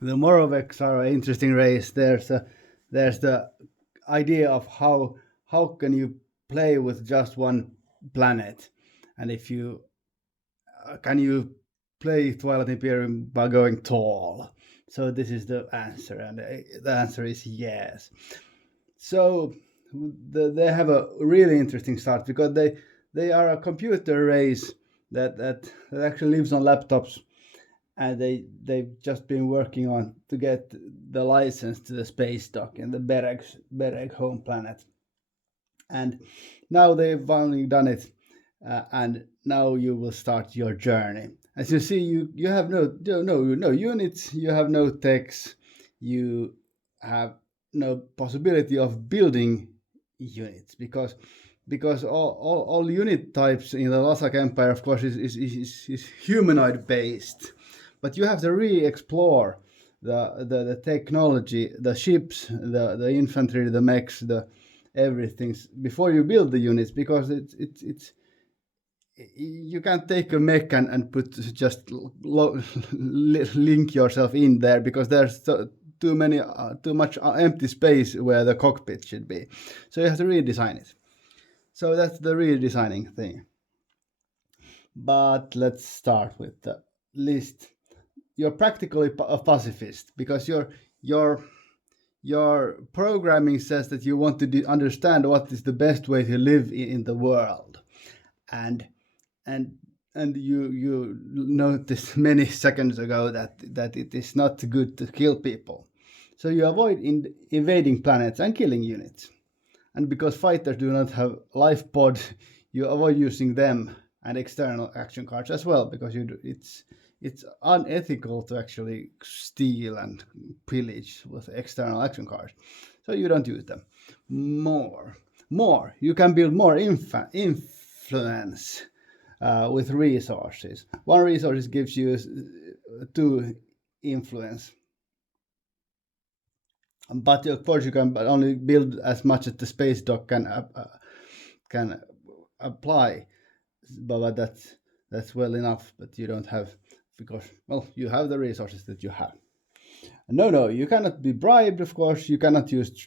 The Morovecs are an interesting race. There's the idea of how can you play with just one planet, and if you can you play Twilight Imperium by going tall. So this is the answer, and the answer is yes. So they have a really interesting start because they are a computer race that actually lives on laptops, and they've just been working on to get the license to the space dock in the Bereg home planet, and now they've finally done it, and now you will start your journey. As you see, you have no units, you have no techs, you have no possibility of building units because all unit types in the Lasak Empire, of course, is humanoid based, but you have to re-explore the technology, the ships, the infantry, the mechs, the everything before you build the units, because it's you can't take a mech and put just link yourself in there, because there's too much empty space where the cockpit should be, so you have to redesign it. So that's the redesigning thing. But let's start with the list. You're practically a pacifist because your programming says that you want to understand what is the best way to live in the world, and and you noticed many seconds ago that it is not good to kill people, so you avoid invading planets and killing units. And because fighters do not have life pods, you avoid using them and external action cards as well, because it's unethical to actually steal and pillage with external action cards, so you don't use them. More, you can build more influence with resources. One resource gives you two influence, but of course you can only build as much as the space dock can apply, but that's well enough. But you don't have, because well, you have the resources that you have. No, you cannot be bribed. Of course, you cannot use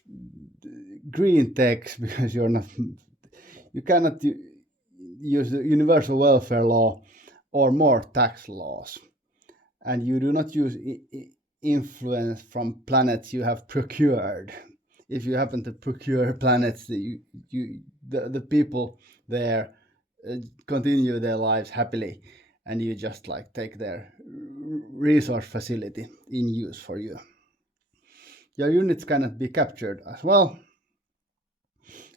green techs because you're not. You cannot use the universal welfare law or more tax laws, and you do not use influence from planets you have procured. If you happen to procure planets, the people there continue their lives happily, and you just like take their resource facility in use for you. Your units cannot be captured as well,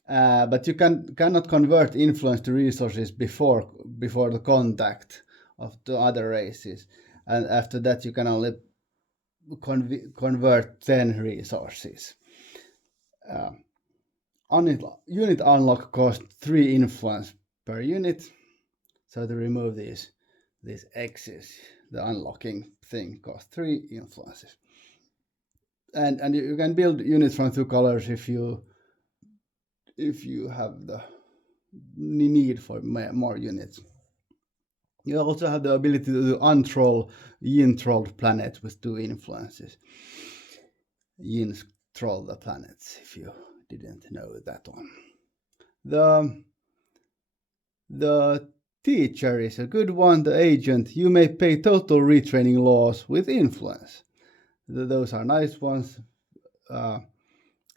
but you cannot convert influence to resources before the contact of the other races, and after that you can only convert 10 resources. Unit unlock costs 3 influence per unit, so to remove these X's, the unlocking thing costs 3 influences. And you can build units from 2 colors if you have the need for more units. You also have the ability to untroll yin trolled planets with 2 influences. Yins troll the planets, if you didn't know that one. The teacher is a good one. The agent, you may pay total retraining laws with influence. Those are nice ones.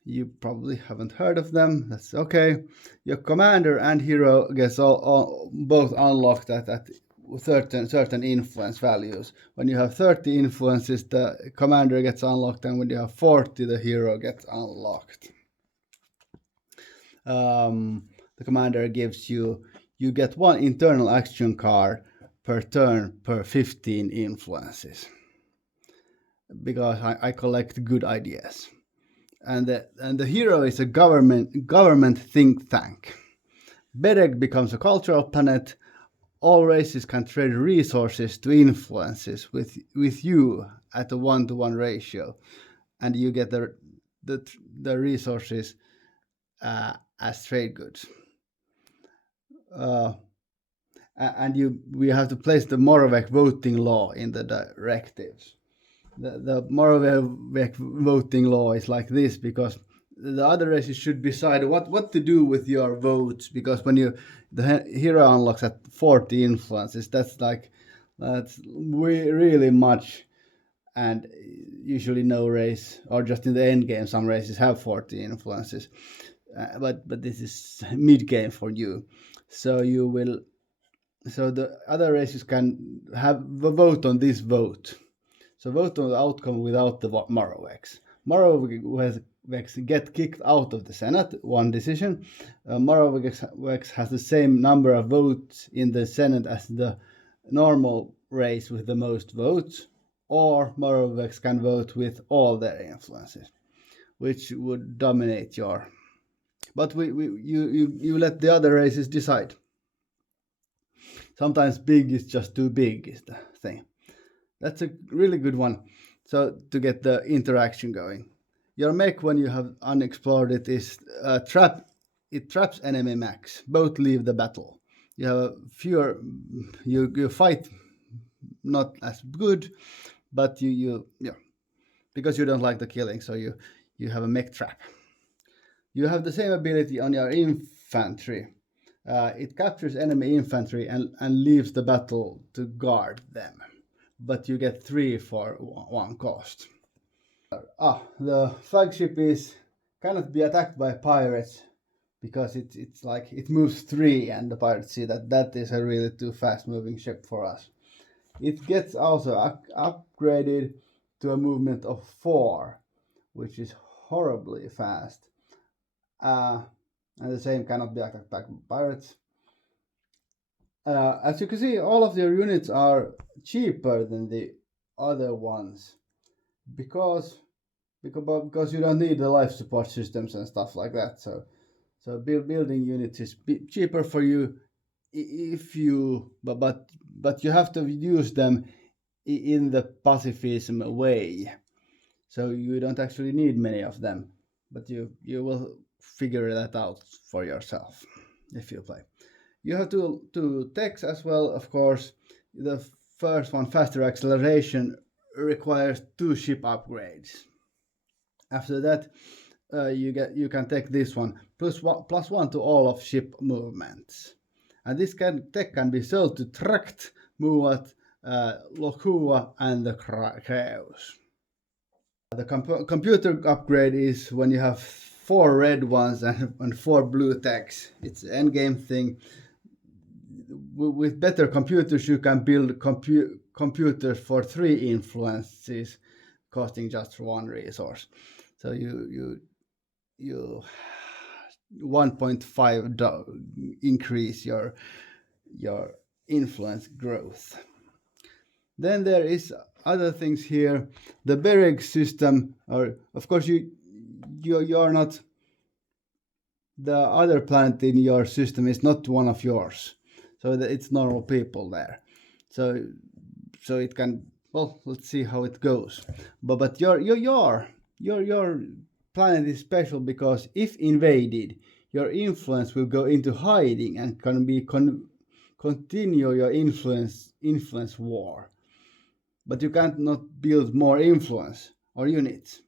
You probably haven't heard of them. That's okay. Your commander and hero gets all both unlocked at certain influence values. When you have 30 influences, the commander gets unlocked, and when you have 40, the hero gets unlocked. The commander gives you get 1 internal action card per turn per 15 influences, because I collect good ideas. And the hero is a government think tank. Bereg becomes a cultural planet. All races can trade resources to influences with you at a 1-to-1 ratio, and you get the resources as trade goods. And we have to place the Morovec voting law in the directives. the Morovec voting law is like this because the other races should decide what to do with your votes, because when the hero unlocks at 40 influences, that's really much. And usually no race, or just in the end game some races have 40 influences, but this is mid game for you. So you will so the other races can have a vote on this vote. So vote on the outcome without the Morovec. Morovec get kicked out of the Senate, one decision. Morovec has the same number of votes in the Senate as the normal race with the most votes, or Morovec can vote with all their influences, which would dominate your. But you let the other races decide. Sometimes big is just too big is the thing. That's a really good one. So to get the interaction going, your mech when you have unexplored it is trap. It traps enemy mechs. Both leave the battle. You have fewer. You fight not as good, but you yeah, because you don't like the killing, so you have a mech trap. You have the same ability on your infantry. It captures enemy infantry and leaves the battle to guard them, but you get 3 for 1 cost. The flagship is cannot be attacked by pirates because it's like it moves 3, and the pirates see that is a really too fast moving ship for us. It gets also upgraded to a movement of 4, which is horribly fast. And the same cannot be attacked by pirates. As you can see, all of your units are cheaper than the other ones because you don't need the life support systems and stuff like that. So building units is cheaper for you if you but you have to use them in the pacifism way. So you don't actually need many of them, but you will figure that out for yourself if you play. You have two techs as well, of course. The first one, faster acceleration, requires 2 ship upgrades. After that, you can take this one, plus one to all of ship movements. And this tech can be sold to Tract, Muat, Lokua, and the Kraus. The computer upgrade is when you have 4 red ones and 4 blue techs. It's an endgame thing. With better computers, you can build computers for 3 influences, costing just 1 resource. So you 1.5 increase your influence growth. Then there is other things here. The Bereg system, or of course you're not. The other planet in your system is not one of yours, so it's normal people there. So it can, well, let's see how it goes. But your planet is special because if invaded, your influence will go into hiding and can be continue your influence war. But you can't not build more influence or units.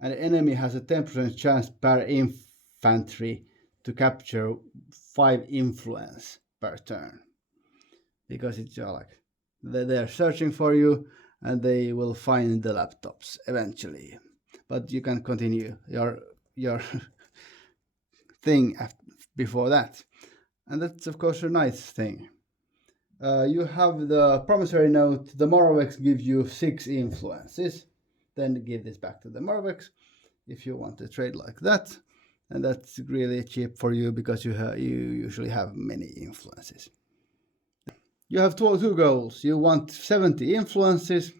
An enemy has a 10% chance per infantry to capture 5 influence per turn, because it's like they're searching for you and they will find the laptops eventually. But you can continue your thing before that, and that's of course a nice thing. You have the promissory note. The Morovec gives you 6 influences. Then give this back to the Morovec if you want to trade like that, and that's really cheap for you because you usually have many influences. You have 2 goals. You want 70 influences,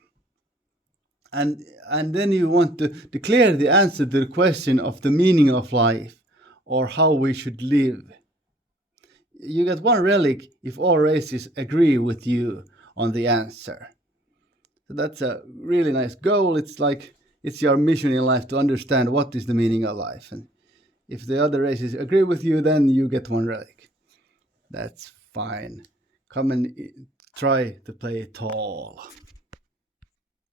and then you want to declare the answer to the question of the meaning of life or how we should live. You get 1 relic if all races agree with you on the answer. So that's a really nice goal. It's like it's your mission in life to understand what is the meaning of life. And if the other races agree with you, then you get 1 relic. That's fine. Come and try to play tall.